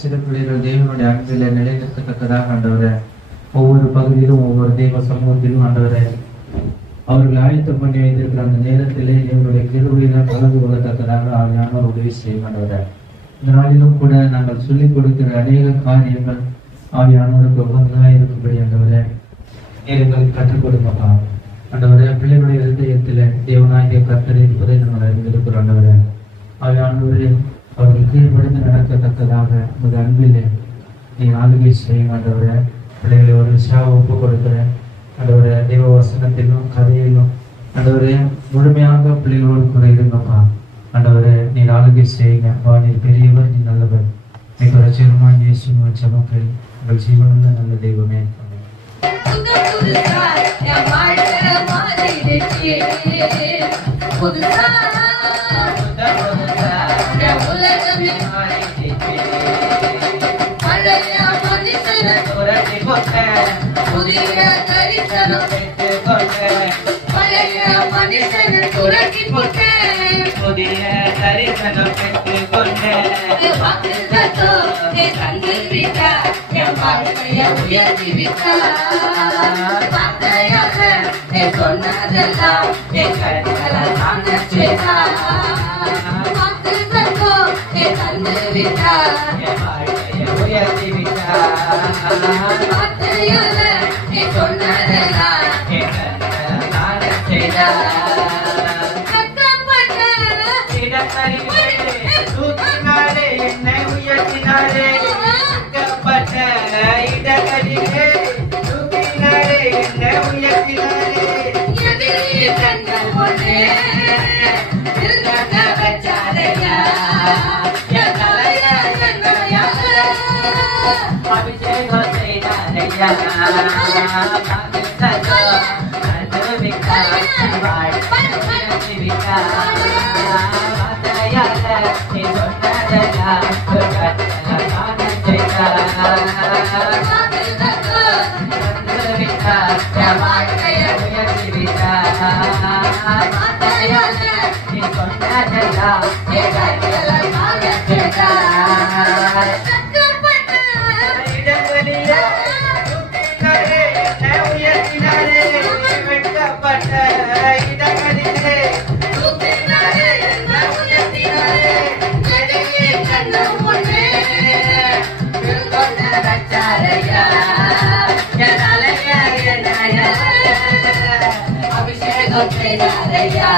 சிறு பிள்ளைகள் தேவனுடைய அன்பில் நிலைநிறுத்தத்தக்கதாக ஆண்டவரே ஒவ்வொரு பகுதியிலும் ஒவ்வொரு தெய்வ சமூகத்திலும் ஆண்டவரே அவர்கள் ஆயத்தம் பண்ணி வைத்திருக்கிற அந்த நேரத்திலே எங்களுடைய கிருபையினால் கலந்து கொள்ளத்தக்கதாக ஆவியானவர் உதவி செய்ய ஆண்டவரே. இந்த நாளிலும் கூட நாங்கள் சொல்லிக் கொடுக்கிற அநேக காரியங்கள் ஆவியானவருக்கு உகந்ததாக இருக்கும்படி ஆண்டவரே எங்களுக்கு கற்றுக் கொடுங்கப்பா. ஆண்டவரே பிள்ளைகளுடைய இருதயத்திலே தேவனாகிய கர்த்தர் இருப்பதை நாங்கள் அறிந்திருக்கிறோம் ஆண்டவரே. ஆவியானவரே அவர்கள் கீழ்ப்படிந்து நடக்கத்தக்கதாக உங்கள் அன்பிலே நீ ஆளுகை செய்யும் ஆண்டவரே. பிள்ளைகளை ஒரு விஷயம் ஒப்பு கொடுக்கிறேன் ஆண்டவரே. தெய்வ வசனத்திலும் கதையிலும் ஆண்டவரே முழுமையாக பிள்ளைகளோடு கூட இருங்கப்பா. ஆண்டவரே நீர் ஆளுகை செய்யுங்க. நீர் பெரியவர், நீ நல்லவர். நீ ரட்சகருமாய் இயேசுவின் ஜெபங்கள் உங்கள் ஜீவனுள்ள நல்ல தெய்வமே. புதிய தரிசனம் பெற்றுக்கொண்டேன், பழைய மனுஷன் துரட்டி போட்டேன், புதிய தரிசனம் பெற்றுக்கொண்டேன். தந்து விட்டார் என் வாழ்க்கையை உயர்த்தி விட்டார். வார்த்தையாக சொன்னதெல்லாம் என் கண்களால் காண செய்தார். தந்து விட்டார் என் வாழ்க்கையை உயர்த்தி விட்டார். வார்த்தையாக சொன்னதெல்லாம் என் கண்களால் காண செய்தார். என்னை உயர்த்தினாரே, கப்பட்ட இடங்களிலே தூக்கினாரே, என்னை உயர்த்தினாரே. எதிரி கண்கள் ஒன்றே வச்சாரையா, என் தலைய அபிஷேகம் செய்தாரையா.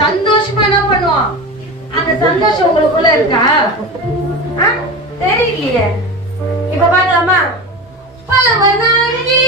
சந்தோஷமா என்ன பண்ணுவோம்? அந்த சந்தோஷம் உங்களுக்குள்ள இருக்கா? தெரியலையே. இப்ப பாக்கலாமா? பலவனாகி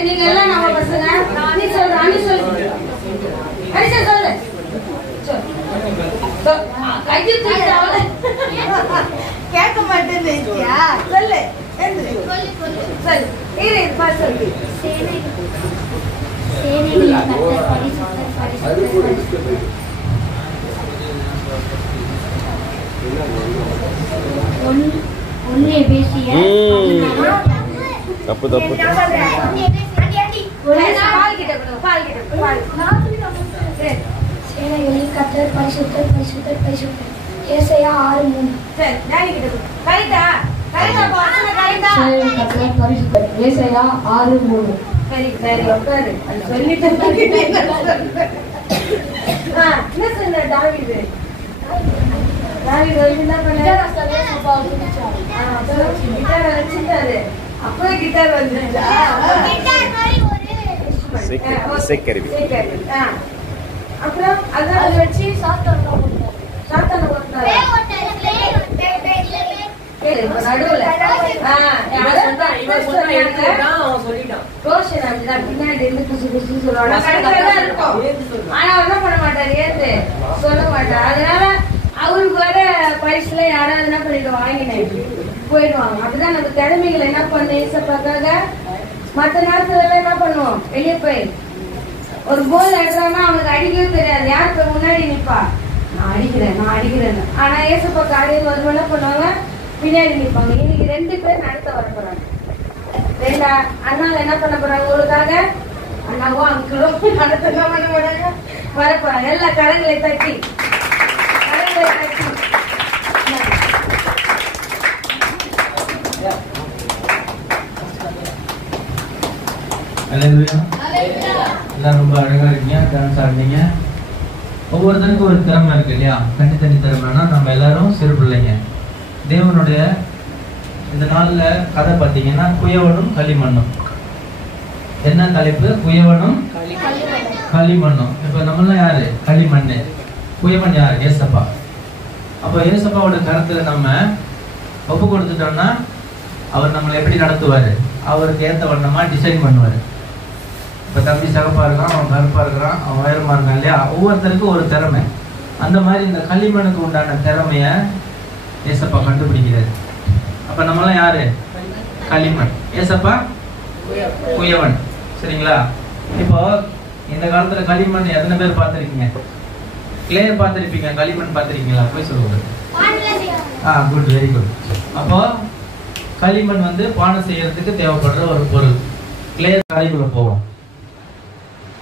நீங்க எல்லாம் நம்ம பசங்க நீ சொல்ற அனி சொல்லு அனி சொல்லு கையை தூக்கிட்டாவல கேட்க மாட்டேன்னு சொல்லு சொல்லு இரு பாஸ் சொல்லு சேனை ஒன்னே பேசிய தப்பு தப்பு சேனைகளில் கர்த்தர் பரிசுத்தர் பரிசுத்தர் பரிசுத்தர். ஏசாயா 6:3. சேனைகளில் கர்த்தர் பரிசுத்தர். ஏசாயா 6:3. சரி சரி உட்காரு. அது சொல்லிட்டு என்ன சொன்ன தாவீது? தாவீது என்ன பண்ணாரு? கிட்டார் வச்சுட்டாரு. அப்பவே கிட்டார் வந்துருச்சா? இசைக்கருவி. அப்புறம் அதான் அதை வச்சு சாத்தான ஓட்டாரு. நடுவுல பின்னாடி இருந்து குசு குசு சொல்லுவாங்க. ஆனா என்ன பண்ண மாட்டாரு, ஏத்து சொல்ல மாட்டாரு. அதனால அவருக்கு வர பரிசுல யாராவது என்ன பண்ணிட்டு வாங்கினேன் போயிடுவாங்க. அப்படிதான் நம்ம திறமைகளை என்ன பண்ண ஏசப்பாக்காக மற்ற நேரத்துல எல்லாம் என்ன பண்ணுவோம், வெளியே போய் ஒரு கோல் அடிச்சான்னா அவனுக்கு அடிக்கவே தெரியாது. யார் போய் முன்னாடி நிப்பா, நான் அடிக்கிறேன். ஆனா ஏசப்பா காலையில் ஒரு என்ன பண்ணுவாங்க, பின்னாடி நிற்பாங்க. இன்னைக்கு 2 பேர் நடத்த வர போறாங்க. 2 அண்ணால என்ன பண்ண போறாங்க, உங்களுக்காக அண்ணாவோ அங்கிளோ நடத்த என்ன பண்ண போறாங்க, வர போறாங்க. எல்லா கரங்களை தட்டி எல்லாம் ரொம்ப அழகா இருக்கீங்க, டான்ஸ் ஆடுறீங்க. ஒவ்வொருத்தருக்கும் ஒரு திறமை இருக்கு இல்லையா? தனித்தனி திறமைன்னா நம்ம எல்லாரும் சிறு பிள்ளைங்க. தேவனுடைய இந்த நாள்ல கதை பார்த்தீங்கன்னா குயவனும் களிமண்ணும். என்ன தலைப்பு? குயவனும் களிமண்ணும். இப்ப நம்மளாம் யாரு? களிமண். குயவன் யாரு? ஏசப்பா. அப்ப ஏசப்பாவோட கருத்துல நம்ம ஒப்பு கொடுத்துட்டோம்னா அவர் நம்மளை எப்படி நடத்துவாரு, அவருக்கு ஏத்த வண்ணமா டிசைன் பண்ணுவாரு. இப்ப தம்பி சகப்பா இருக்கான், அவன் கருப்பா இருக்கிறான், அவன் உயரமா இருக்கான் இல்லையா? ஒவ்வொருத்தருக்கும் ஒரு திறமை. அந்த மாதிரி இந்த களிமண்ணுக்கு உண்டான திறமைய ஏசப்பா கண்டுபிடிக்கிறாரு. அப்ப நம்மளாம் யாரு? களிமண். ஏசப்பா குயவன். சரிங்களா? இப்போ இந்த காலத்துல களிமண் எத்தனை பேர் பார்த்திருக்கீங்க? கிளே பார்த்திருப்பீங்க, களிமண் பார்த்திருக்கீங்களா? போய் சொல்லுங்க. Good, very good. அப்போ களிமண் வந்து பானை செய்யறதுக்கு தேவைப்படுற ஒரு பொருள். கிளே காய்க்குள்ள போவோம்.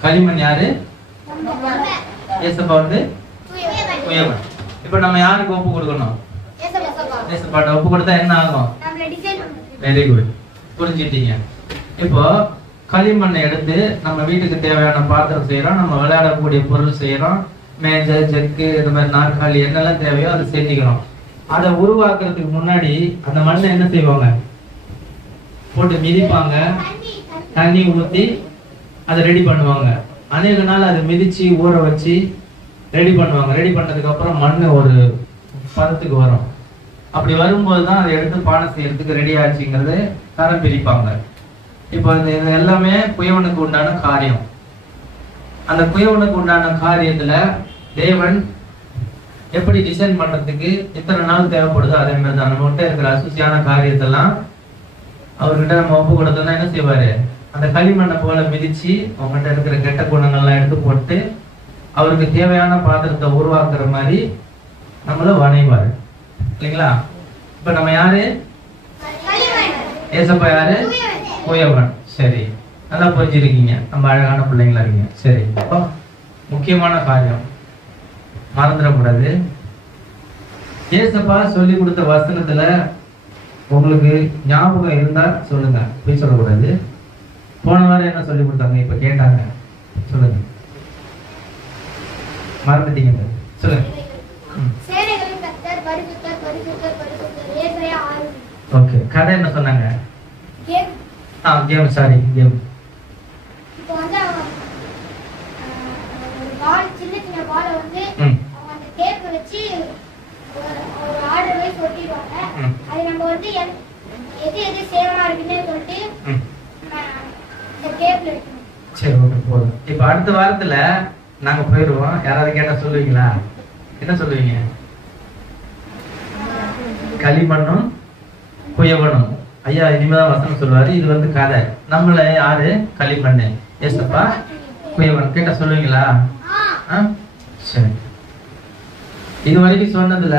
களிமண் யாரு? ஏசப்பா வந்து குயவன். இப்ப நம்ம யாருக்கு ஒப்பு கொடுக்கணும்? ஏசப்பாட்ட ஒப்பு கொடுத்தா என்ன ஆகும்? வெரி குட், புரிஞ்சுட்டீங்க. இப்போ களிமண்ணை எடுத்து நம்ம வீட்டுக்கு தேவையான பாத்திரம் செய்யறோம், நம்ம விளையாடக்கூடிய பொருள் செய்யறோம், மேஜர் ஜக்கு இந்த மாதிரி நாற்காலி என்னெல்லாம் தேவையோ அதை செஞ்சுக்கிறோம். அதை உருவாக்குறதுக்கு முன்னாடி அந்த மண்ணை என்ன செய்வாங்க? போட்டு மிதிப்பாங்க, தண்ணி ஊற்றி அதை ரெடி பண்ணுவாங்க. அநேக நாள் அதை மிதிச்சு ஊற வச்சு ரெடி பண்ணுவாங்க. ரெடி பண்ணதுக்கு அப்புறம் மண் ஒரு பதத்துக்கு வரும். அப்படி வரும்போது தான் அதை எடுத்து பானை செய்யறதுக்கு ரெடி ஆச்சுங்கிறது தரம் பிரிப்பாங்க. இப்போ இது எல்லாமே குயவனுக்கு உண்டான காரியம். அந்த குயவனுக்கு உண்டான காரியத்துல தேவன் எப்படி டிசைன் பண்றதுக்கு இத்தனை நாள் தேவைப்படுதோ அதே மாதிரி தான் நம்மகிட்ட இருக்கிற அசுசியான காரியத்தெல்லாம் அவர்கிட்ட நம்ம ஒப்பு கொடுத்தோம்னா என்ன செய்வாரு? அந்த களிமண்ணை போல மிதிச்சு அவங்ககிட்ட இருக்கிற கெட்ட குணங்கள்லாம் எடுத்து போட்டு அவருக்கு தேவையான பாத்திரத்தை உருவாக்குற மாதிரி நம்மள வணைவாரு இல்லைங்களா? இப்ப நம்ம யாரு? ஏசப்பா யாரு? குயவன். சரி, நல்லா புரிஞ்சிருக்கீங்க, நம்ம அழகான பிள்ளைங்களா இருக்கீங்க. சரி, அப்போ முக்கியமான காரியம் மறந்துடக்கூடாது. ஏசப்பா சொல்லி கொடுத்த வசனத்துல உங்களுக்கு ஞாபகம் இருந்தா சொல்லுங்க, போய் சொல்லக்கூடாது. போன வாரம் என்ன சொல்லி கொடுத்தாங்க, இப்ப கேட்டாங்க, சொல்லுங்க. மறந்துட்டீங்க, சொல்லுங்க. ஓகே, கதை என்ன சொன்னாங்க? கேம். Sorry, game. இப்போ வந்து ஒரு பால், சின்ன பாலை வந்து அவங்க அந்த டேப் வச்சு ஒரு ஆர்டர் வைஸ் ஒட்டிடுவாங்க. அது நம்ம வந்து எது சேவமா இருக்குன்னு சொல்லிட்டு இந்த டேப்ல வைக்கணும். சரி, ஓகே, போதும். இப்ப அடுத்த வாரத்துல நாங்க போயிடுவோம். யாராவது கேட்டா சொல்லுவீங்களா? என்ன சொல்லுவீங்க? களிமண்ணும் குயவனும். ஐயா இனிமேதான் வசனம் சொல்லுவாரு. இது வந்து கதை. நம்மள யாரு? களிமண்ணு. ஏசப்பா குயவன். கேட்டா சொல்லுவீங்களா? சரி, இது வரைக்கும் சொன்னதுல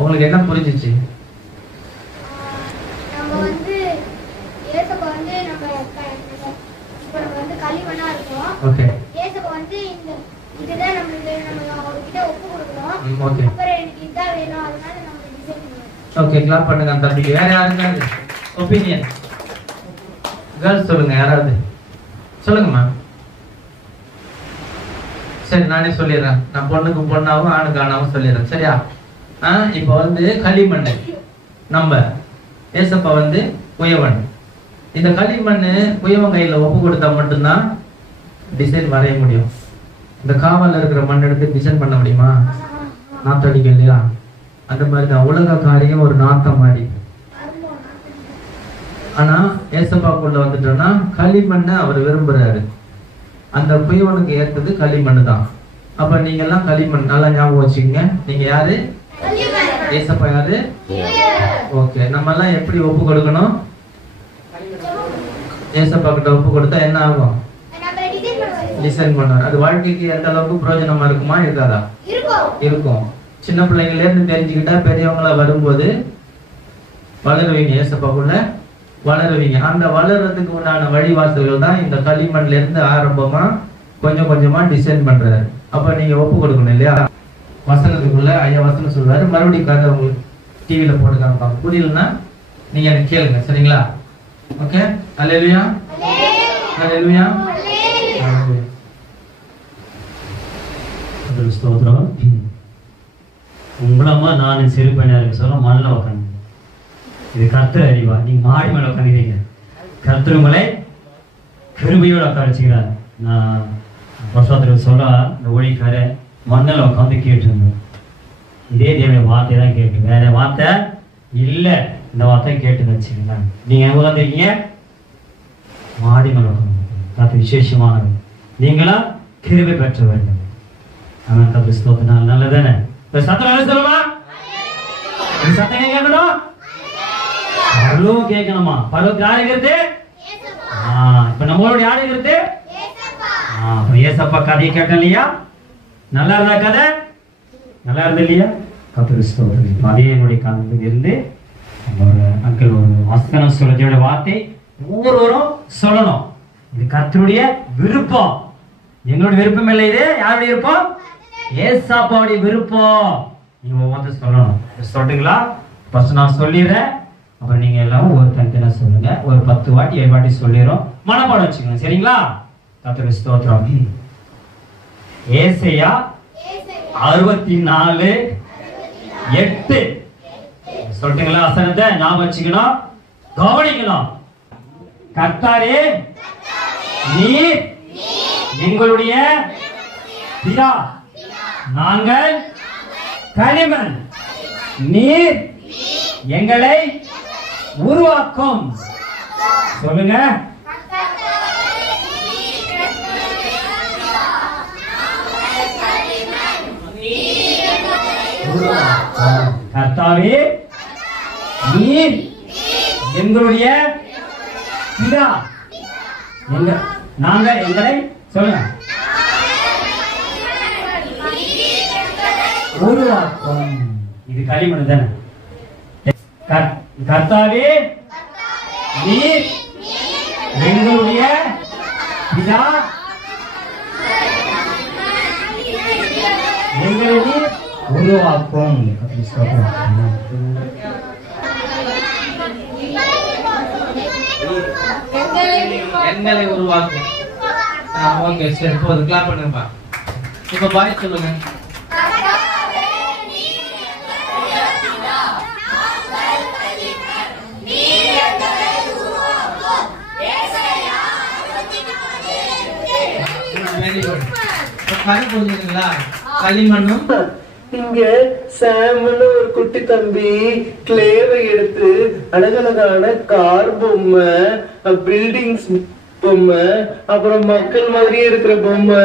உங்களுக்கு என்ன புரிஞ்சிச்சு? நம்ம வந்து ஏசப்பா வந்து நம்ம இப்போ நம்ம வந்து களிமண்ணா இருக்கோம். ஓகே. ஏசப்பா வந்து இதுதான் நம்மளுக்கு நம்ம அவர்கிட்ட ஒப்பு கொடுக்கணும். ஓகே. அப்புறம் எனக்கு இதான் வேணும், அதனால நம்ம டிசைன் பண்ணுவோம். ஓகே, கிளாப் பண்ணுங்க அந்த தம்பிக்கு. வேற யாருக்காவது ஒப்பீனியன்? கேர்ள்ஸ் சொல்லுங்க, யாராவது சொல்லுங்கம்மா. சரி, நானே சொல்லிடுறேன். நான் பொண்ணுக்கு பொண்ணாவும் ஆணுக்கு ஆணாவும் சொல்லிடுறேன், சரியா? இப்போ வந்து களிமண் நம்ம ஏசப்பா வந்து குயவன். இந்த களிமண் குயவன் கையில ஒப்பு கொடுத்தா மட்டும்தான் டிசைன் வரைய முடியும். இந்த காவல்ல இருக்கிற மண் எடுத்து டிசைன் பண்ண முடியுமா? நாத்தம் அடிக்கும் இல்லையா? அந்த மாதிரி தான் உலக காரியம் ஒரு நாத்தம் மாதிரி. ஆனா ஏசப்பாக்குள்ள வந்துட்டோம்னா களிமண்ணை அவர் விரும்புறாரு. அந்த குயவனுக்கு ஏற்றது களிமண் தான். அப்ப நீங்க எல்லாம் களிமண், நல்லா ஞாபகம் வச்சுக்கோங்க. நீங்க யாரு? ஏசப்பா யாரு? ஓகே. நம்ம எல்லாம் எப்படி ஒப்பு கொடுக்கணும்? ஏசப்பா கிட்ட ஒப்பு கொடுத்தா என்ன ஆகும்? டிசைன் பண்ணுவார். அது வாழ்க்கைக்கு எந்த அளவுக்கு பிரயோஜனமா இருக்குமா இருக்காதா? இருக்கும். சின்ன பிள்ளைங்கள இருந்து தெரிஞ்சுக்கிட்டா பெரியவங்களா வரும்போது வளருவீங்க, ஏசப்பாக்குள்ள வளருவீங்க. அந்த வளர்றதுக்கு உண்டான வழிவாசல்கள் தான் இந்த களிமண்ல இருந்து ஆரம்பமா கொஞ்சம் கொஞ்சமா டிசைன் பண்றாரு. அப்ப நீங்க ஒப்பு கொடுக்கணும் இல்லையா? வசனத்துக்குள்ள ஐயா வசனம் சொல்றாரு. மறுபடியும் கதை உங்களுக்கு டிவில போட்டு காமிப்பாங்க. புரியலன்னா நீங்க எனக்கு கேளுங்க, சரிங்களா? ஓகே. அல்லேலூயா, அல்லேலூயா, அல்லேலூயா. ஸ்தோத்திரம். உங்களமா நான் சிறு பையனா இருக்க சொல்ல மண்ணில் உட்காந்து இது கர்த்தர் அறிவா. நீங்க மாடி மேல உட்காந்துக்கிறீங்க. கர்த்தர் உங்களை கிருபையோட உட்கார வச்சுக்கிறார். நான் வருஷத்துக்கு சொல்ல இந்த ஒளிக்கார மண்ணில் உட்காந்து கேட்டுருந்தேன். இதே தேவைய வார்த்தை தான் கேட்டு, வேற வார்த்தை இல்லை. இந்த வார்த்தை கேட்டு வச்சுக்கீங்களா? நீங்க எங்க உட்காந்துருக்கீங்க? மாடி மேல உட்காந்து. அது விசேஷமானது. நீங்களா கிருபை பெற்றவர்கள். அவன் கர்த்தர் ஸ்தோத்திரம். நல்லதானே? சத்தம் சொல்லுவா, சத்தம் கேட்கணும், பரலோகம் கேட்கணுமா? பரலோகம் யாரு இருக்கிறது? இப்ப நம்மளோட யாரு இருக்கிறது? ஏசப்பா கதையை கேட்டோம் இல்லையா? நல்லா இருந்தா கதை நல்லா இருந்த இல்லையா? கர்த்தர் ஸ்தோத்திரம். அதே என்னுடைய கதையில இருந்து ஒரு அங்கிள் ஒரு வசனம் சொல்றதோட வார்த்தை ஒவ்வொருவரும் சொல்லணும். இது கர்த்தருடைய விருப்பம். எங்களுடைய விருப்பம் இல்லை, இது யாருடைய விருப்பம்? ஏசப்பாவுடைய விருப்பம். நீங்க ஒவ்வொருத்தரும் சொல்லணும். சொல்றீங்களா? ஃபர்ஸ்ட் நான் சொல்லிடுறேன், அப்புறம் நீங்க எல்லாம் ஒரு தனித்தனியா சொல்லுங்க. ஒரு 10 வாட்டி 7 வாட்டி சொல்லிடுறோம். மனப்பாடம் வச்சுக்கோங்க, சரிங்களா? கர்த்தருக்கு ஸ்தோத்திரம். ஏசாயா 64:8 சொல்றீங்களா? வசனத்தை ஞாபகம் வச்சுக்கணும், கவனிக்கணும். கர்த்தாரே நீர் எங்களுடைய பிதா, நாங்கள் களிமண், நீர் எங்களை உருவாக்கும். சொல்லுங்க. கர்த்தாவே நீர் எங்களுடைய பிதா, நாங்கள் எங்களை சொல்லுங்க உருவாக்கும். இது களிமண் தானே? கர்த்தாவே நீர் எங்களுடைய பிதா, எங்களை நீர் உருவாக்கும். எங்களை உருவாக்கும். ஓகே, சரி, போதும். கிளாப் பண்ணுங்கப்பா. இப்ப பாய் சொல்லுங்க. களிமண்ணும் இங்க சாம்னு ஒரு குட்டி தம்பி கிளேவை எடுத்து அழகழகான கார் பொம்மை, பில்டிங்ஸ் பொம்மை, அப்புறம் மக்கள் மாதிரியே இருக்கிற பொம்மை,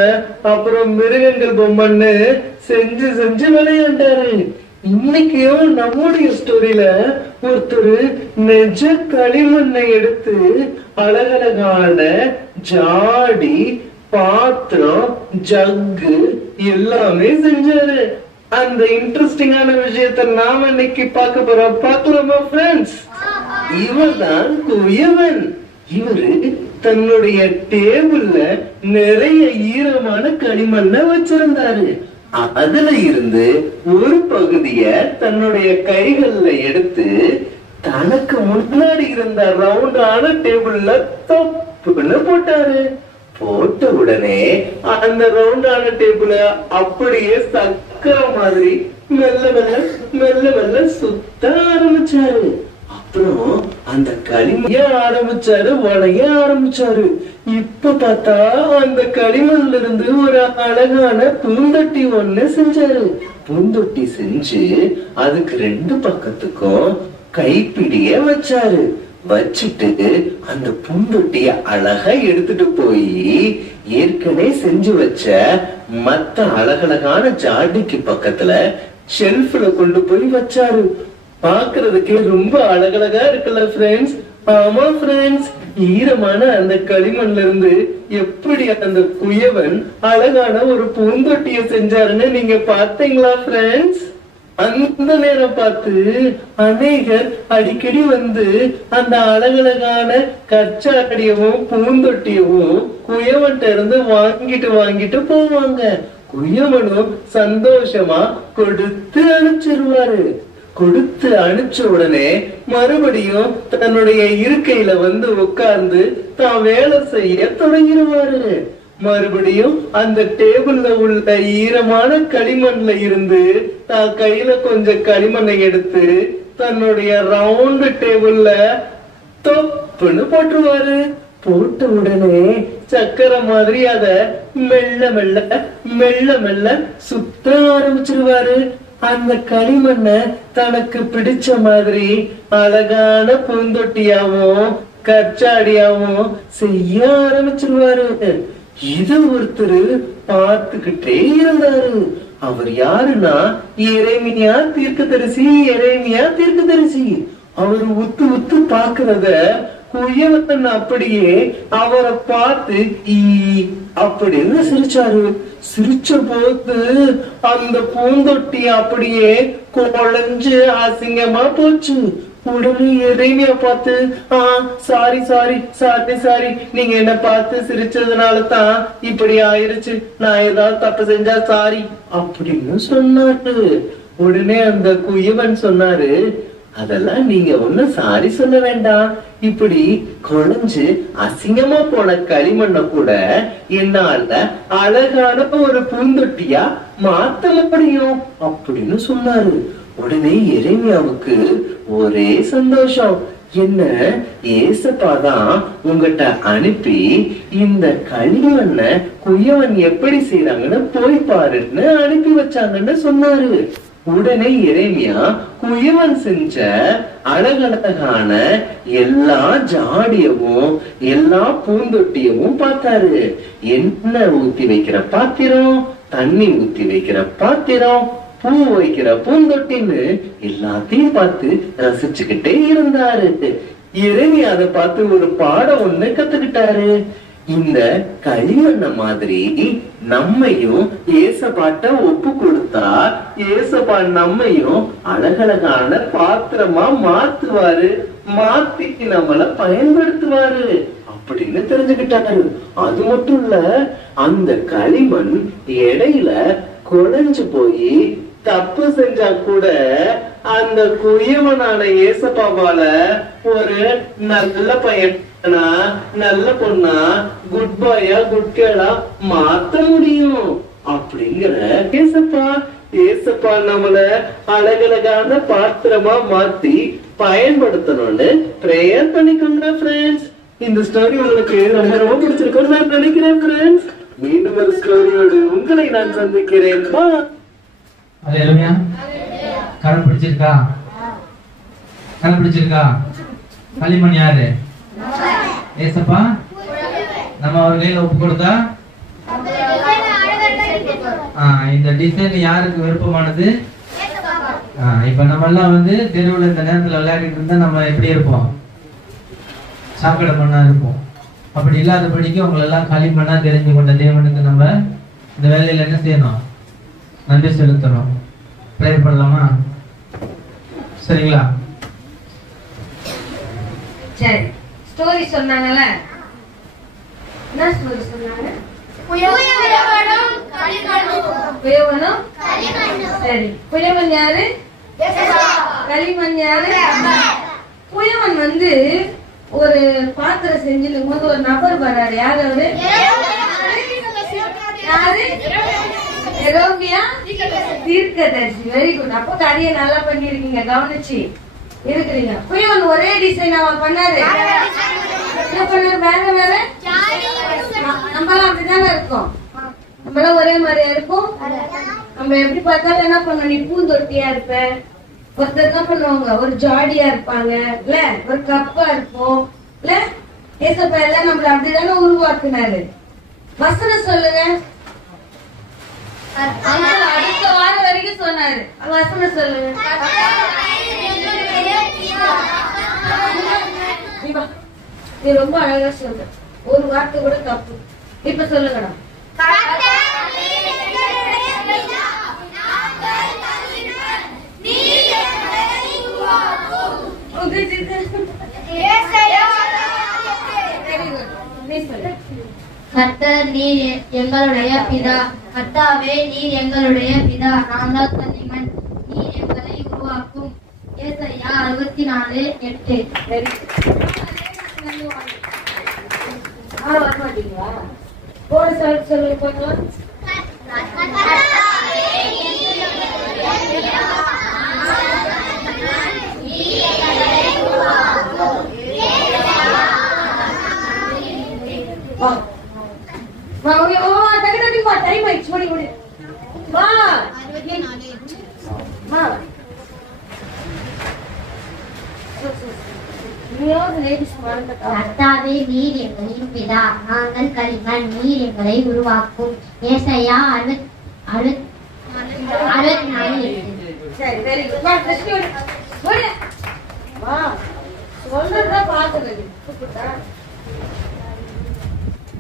அப்புறம் மிருகங்கள் பொம்மைன்னு செஞ்சு செஞ்சு விளையாண்டாரு. இன்னைக்கும் நம்முடைய ஸ்டோரியில ஒருத்தர் நெஜ களிமண்ணை எடுத்து அழகழகான ஜாடி, பாத்திரம், ஜக்கு எல்லாமே செஞ்சாரு. அந்த இன்ட்ரெஸ்டிங்கான விஷயத்தை நாம இன்னைக்கு பார்க்க போறோம். பார்க்கலாமா ஃப்ரெண்ட்ஸ்? இவர்தான் குயவன். இவரு தன்னுடைய டேபிள்ல நிறைய ஈரமான களிமண்ண வச்சிருந்தாரு. அதுல இருந்து ஒரு பகுதிய தன்னுடைய கைகள்ல எடுத்து தனக்கு முன்னாடி இருந்த ரவுண்டான டேபிள்ல தொப்புன்னு போட்டாரு. போட்ட உடனே அந்த ரவுண்டான டேபிள அப்படியே சக்கரை மாதிரி மெல்ல மெல்ல மெல்ல மெல்ல சுத்த ஆரம்பிச்சாரு. அப்புறம் அந்த களிமண்ண ஆரம்பிச்சாரு, வளைய ஆரம்பிச்சாரு. இப்ப பார்த்தா அந்த களிமண்ல இருந்து ஒரு அழகான பூந்தொட்டி ஒண்ணு செஞ்சாரு. பூந்தொட்டி செஞ்சு அதுக்கு 2 பக்கத்துக்கும் கைப்பிடிய வச்சாரு. வச்சுட்டு அந்த பூந்தொட்டிய அழகா எடுத்துட்டு போய் ஏற்கனவே செஞ்சு வச்ச மத்த அழகழகான ஜாடிக்கு பக்கத்துல ஷெல்ஃப்ல கொண்டு போய் வச்சாரு. பாக்குறதுக்கே ரொம்ப அழகழகா இருக்குல்ல ஃப்ரெண்ட்ஸ்? ஆமா ஃப்ரெண்ட்ஸ், ஈரமான அந்த களிமண்ல இருந்து எப்படி அந்த குயவன் அழகான ஒரு பூந்தொட்டிய செஞ்சாருன்னு நீங்க பாத்தீங்களா ஃப்ரெண்ட்ஸ்? அந்த நேரம் பார்த்து அநேகர் அடிக்கடி வந்து அந்த அழகழகான கச்சாடியவும் பூந்தொட்டியவும் குயவன்ட்ட இருந்து வாங்கிட்டு போவாங்க. குயவனும் சந்தோஷமா கொடுத்து அனுப்பிச்சிருவாரு. கொடுத்து அனுப்பிச்ச உடனே மறுபடியும் தன்னுடைய இருக்கையில வந்து உட்கார்ந்து தான் வேலை செய்ய தொடங்கிடுவாரு. மறுபடியும் அந்த டேபிள்ல உள்ள ஈரமான களிமண்ல இருந்து தான் கையில கொஞ்சம் களிமண்ணை எடுத்து தன்னுடைய ரவுண்ட் டேபிள்ல தொப்புன்னு போட்டுருவாரு. போட்ட உடனே சக்கரை மாதிரி அத மெல்ல மெல்ல மெல்ல மெல்ல சுத்த ஆரம்பிச்சிருவாரு. அந்த களிமண்ண தனக்கு பிடிச்ச மாதிரி அழகான பூந்தொட்டியாவும் கச்சாடியாவும் செய்ய ஆரம்பிச்சிருவாரு. இத ஒருத்தர் பார்த்துக்கிட்டே இருந்தாரு. அவர் யாருன்னா எரேமியா தீர்க்கதரிசி. அவர் உத்து உத்து பாக்குறத குயவன் அப்படியே அவரை பார்த்து அப்படின்னு சிரிச்சாரு. சிரிச்ச போது அந்த பூந்தொட்டி அப்படியே குழஞ்சு அசிங்கமா போச்சு. உடனே எரேமியா பார்த்து சாரி நீங்க என்ன பார்த்து சிரிச்சதுனாலதான் இப்படி ஆயிருச்சு, நான் ஏதாவது தப்பு செஞ்சா சாரி அப்படின்னு சொன்னாரு. உடனே அந்த குயவன் சொன்னாரு, அதெல்லாம் நீங்க ஒண்ணும் சாரி சொல்ல வேண்டாம். இப்படி குழஞ்சு அசிங்கமா போன களிமண்ண கூட என்னால அழகான ஒரு பூந்தொட்டியா மாத்த முடியும் அப்படின்னு சொன்னாரு. உடனே எரேமியாவுக்கு ஒரே சந்தோஷம். என்ன, ஏசப்பாதான் உங்ககிட்ட அனுப்பி இந்த களிமண்ண குயவன் எப்படி செய்யறாங்கன்னு போய் பாருன்னு அனுப்பி வச்சாங்கன்னு சொன்னாரு. உடனே எரேமியா குயவன் செஞ்ச அழகழகான எல்லா ஜாடியவும் எல்லா பூந்தொட்டியவும் பார்த்தாரு. எண்ணெய் ஊத்தி வைக்கிற பாத்திரம், தண்ணி ஊத்தி வைக்கிற பாத்திரம், பூ வைக்கிற பூந்தொட்டின்னு எல்லாத்தையும் பார்த்து ரசிச்சுக்கிட்டே இருந்தாரு. எரேமியா அதை பார்த்து ஒரு பாடம் ஒண்ணு கத்துக்கிட்டாரு. இந்த களிமண்ண மாதிரி நம்மையும் ஏசப்பாட்ட ஒப்பு கொடுத்தா ஏசப்பா நம்மையும் அழகழகான பாத்திரமா மாத்துவாரு, மாத்தி நம்மள பயன்படுத்துவாரு அப்படின்னு தெரிஞ்சுக்கிட்டாரு. அது மட்டும் இல்ல, அந்த களிமண் இடையில குழஞ்சு போய் தப்பு செஞ்சா கூட அந்த குயவனான ஏசப்பாவால ஒரு நல்ல பையனா நல்ல பொண்ணா குட் பாயா குட் கேர்ளா மாத்த முடியும் அப்படிங்கிற ஏசப்பா நம்மள அழகழகான பாத்திரமா மாத்தி பயன்படுத்தணும்னு பிரேயர் பண்ணிக்கோங்க ஃப்ரெண்ட்ஸ். இந்த ஸ்டோரி உங்களுக்கு ரொம்ப ரொம்ப பிடிச்சிருக்கும்னு நான் நினைக்கிறேன் ஃப்ரெண்ட்ஸ். மீண்டும் ஒரு ஸ்டோரியோடு உங்களை நான் சந்திக்கிறேன். அல்லேலூயா. கரம் பிடிச்சிருக்கா? களிமண் யாரு? ஏசப்பா. நம்ம அவர் கையில ஒப்பு கொடுத்தா இந்த டிசைன் யாருக்கு விருப்பமானது? இப்ப நம்ம எல்லாம் வந்து தெருவுல இந்த நேரத்துல விளையாடிட்டு இருந்தா நம்ம எப்படி இருப்போம்? சாக்கடை மண்ணா இருப்போம். அப்படி இல்லாதபடிக்கு உங்களை எல்லாம் களிமண்ணா தெரிஞ்சு கொண்ட தேவனுக்கு நம்ம இந்த வேலையில என்ன செய்யணும்? நன்றி செலுத்தணும். ப்ரேயர் பண்ணலாமா? சரிங்களா? சரி, ஸ்டோரி சொன்னாங்கல்ல, என்ன ஸ்டோரி சொன்னாங்க? குயவனும் சரி, குயவன் யாரு? களிமண் யாரு? குயவன் வந்து ஒரு பாத்திரம் செஞ்சிருக்கும் போது ஒரு நபர் வர்றாரு. யாரு அவரு? யாரு? எரோமியா தீர்க்கதரிசி. Very good. அப்ப கதையை நல்லா பண்ணிருக்கீங்க, கவனிச்சு இருக்கிறீங்க. குயவன் ஒரே டிசைன் அவன் பண்ணாரு. என்ன பண்ணாரு? வேற வேற. நம்மளாம் அப்படிதானே இருக்கோம். நம்மளாம் ஒரே மாதிரியா இருக்கும். நம்ம எப்படி பார்த்தாலும் என்ன பண்ணோம்? நீ பூந்தொட்டியா இருப்ப, ஒருத்தர் என்ன பண்ணுவாங்க, ஒரு ஜாடியா இருப்பாங்க இல்ல, ஒரு கப்பா இருப்போம் இல்ல. ஏசப்பா எல்லாம் நம்மள அப்படிதானே உருவாக்குனாரு. வசனம் சொல்லுங்க. அடுத்த வாரம் வரைக்கும் சொன்னாரு. வசனம் சொல்லுங்க. நீ ரொம்ப அழகா சொல்ற, ஒரு வார்த்தை கூட தப்பு. இப்ப சொல்லுங்கடா. கர்த்தர் நீர் எங்களுடைய பிதா. கர்த்தாவே நீர் எங்களுடைய பிதா. நாங்கள் களிமண், நீர் எங்களை உருவாக்கும். ஏசாயா 64:8. வரமாட்டீங்களா? போன சார் சொல்லி பார்க்கலாம். டைம் ஆயிடுச்சு. வா கர்த்தாவே நீர் எங்களின் பிதா. நாங்கள் களிமண், நீர் எங்களை உருவாக்கும். ஏசாயா 64:8. சரி, வெரி குட். வா கிருஷ்ணி வா, சொல்றதா பாக்குறது.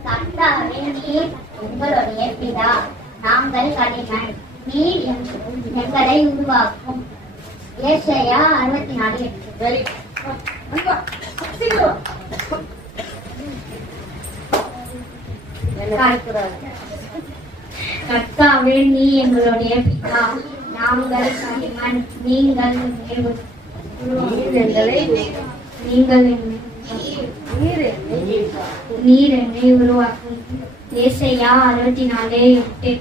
கர்த்தாவே நீர் எங்களுடைய பிதா. நாங்கள் களிமண், நீர் எங்களை உருவாக்கும். ஏசாயா 64:8. Very good. கர்த்தாவே நீ எங்களுடைய பிதா. நாங்கள் களிமண், நீர் என்னை உருவாக்கும். ஏசாயா 64:8.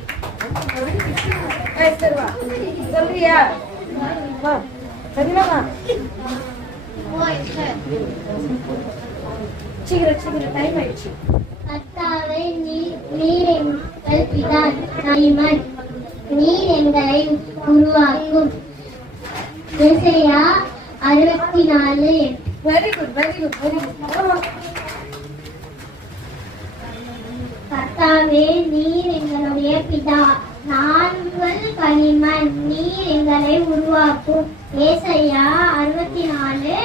சொல்றியா? சீக்கிரம் டைம் ஆயிடுச்சு. கர்த்தாவே நீர் எங்கள் பிதா. களிமண், நீர் எங்களை உருவாக்கும். ஏசாயா 64:8. Very good, very good, very good. கர்த்தாவே நீர் எங்களுடைய பிதா. நாங்கள் களிமண், நீர் எங்களை உருவாக்கும். ஏசாயா 64:8.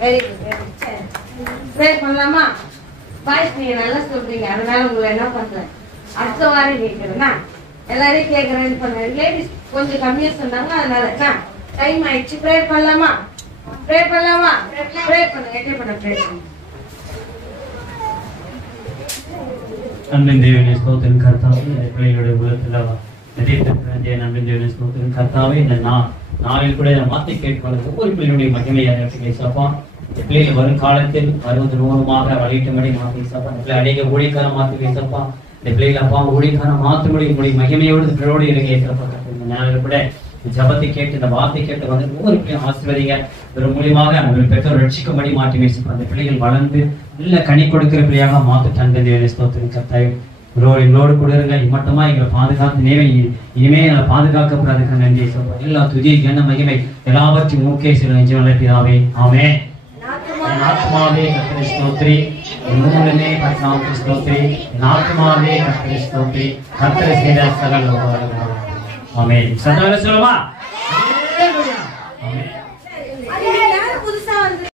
Very good, very good. Pray பண்ணலாமா? பாய்ஸ் நீங்க நல்லா சொல்றீங்க, அதனால உங்களை என்ன பண்றேன், அடுத்த வாரம் கேட்கறேன்னா எல்லாரையும் கேட்கறேன்னு பண்ண. லேடிஸ் கொஞ்சம் கம்மியா சொன்னாங்க, அதனால டைம் ஆயிடுச்சு. ப்ரே பண்ணலாமா? ப்ரே பண்ணலாமா? ப்ரே பண்ணுங்க. என்ன பண்ண ப்ரே பண்ணுங்க. அன்பின் தேவனே ஸ்தோத்திரம் கர்த்தாவே, பிள்ளைகளுடைய உள்ளத்துல அன்பின் தேவனே ஸ்தோத்திரம் கர்த்தாவே, இந்த நாளில் கூட மாற்றி கேட்பார்கள் ஒவ்வொரு பிள்ளைகளுடைய மகிமையாக பேசப்பா. பிள்ளைகள் வரும் காலத்தில் வருவது நூறுமாக வழியிட்டபடி மாற்றி பேசப்பா. பிள்ளை அநேக ஊழியக்காரம் மாற்றி பேசப்பா. இந்த பிள்ளைகள் அப்பா ஊழியக்காரம் மாற்றும்படி உங்களுடைய மகிமையோடு பிள்ளையோடு இருங்க ஏற்றப்பா. இந்த நாளில் கூட ஜபத்தை கேட்டு இந்த வார்த்தை கேட்டு வந்து ஒவ்வொரு பிள்ளையும் ஆசீர்வதிங்க. ஒரு மூலியமாக அவர்கள் பெற்றோர் ரட்சிக்கும்படி மாற்றி பேசப்பா. அந்த பிள்ளைகள் வளர்ந்து நல்ல கனி கொடுக்கிற பிள்ளையாக மாற்று தந்தை ஸ்தோத்திரம் கர்த்தாவே. எங்களோடு கூட இருங்க. இம்மட்டமா எங்களை பாதுகாத்து இனிமே எங்களை பாதுகாக்கப்படுறதுக்கு நன்றி சொல்றோம். எல்லா துதி கன மகிமை எல்லாவற்றையும் மூக்கே சில நெஞ்சு பிதாவே ஆமென். ஆத்மாவே கர்த்தரை ஸ்தோத்திரி, மூலமே பரிசுத்த ஸ்தோத்திரி, ஆத்மாவே கர்த்தரை ஸ்தோத்திரி, கர்த்தரை செய்த சகல உபகாரங்களும் ஆமென். சத்தமாக சொல்லுமா?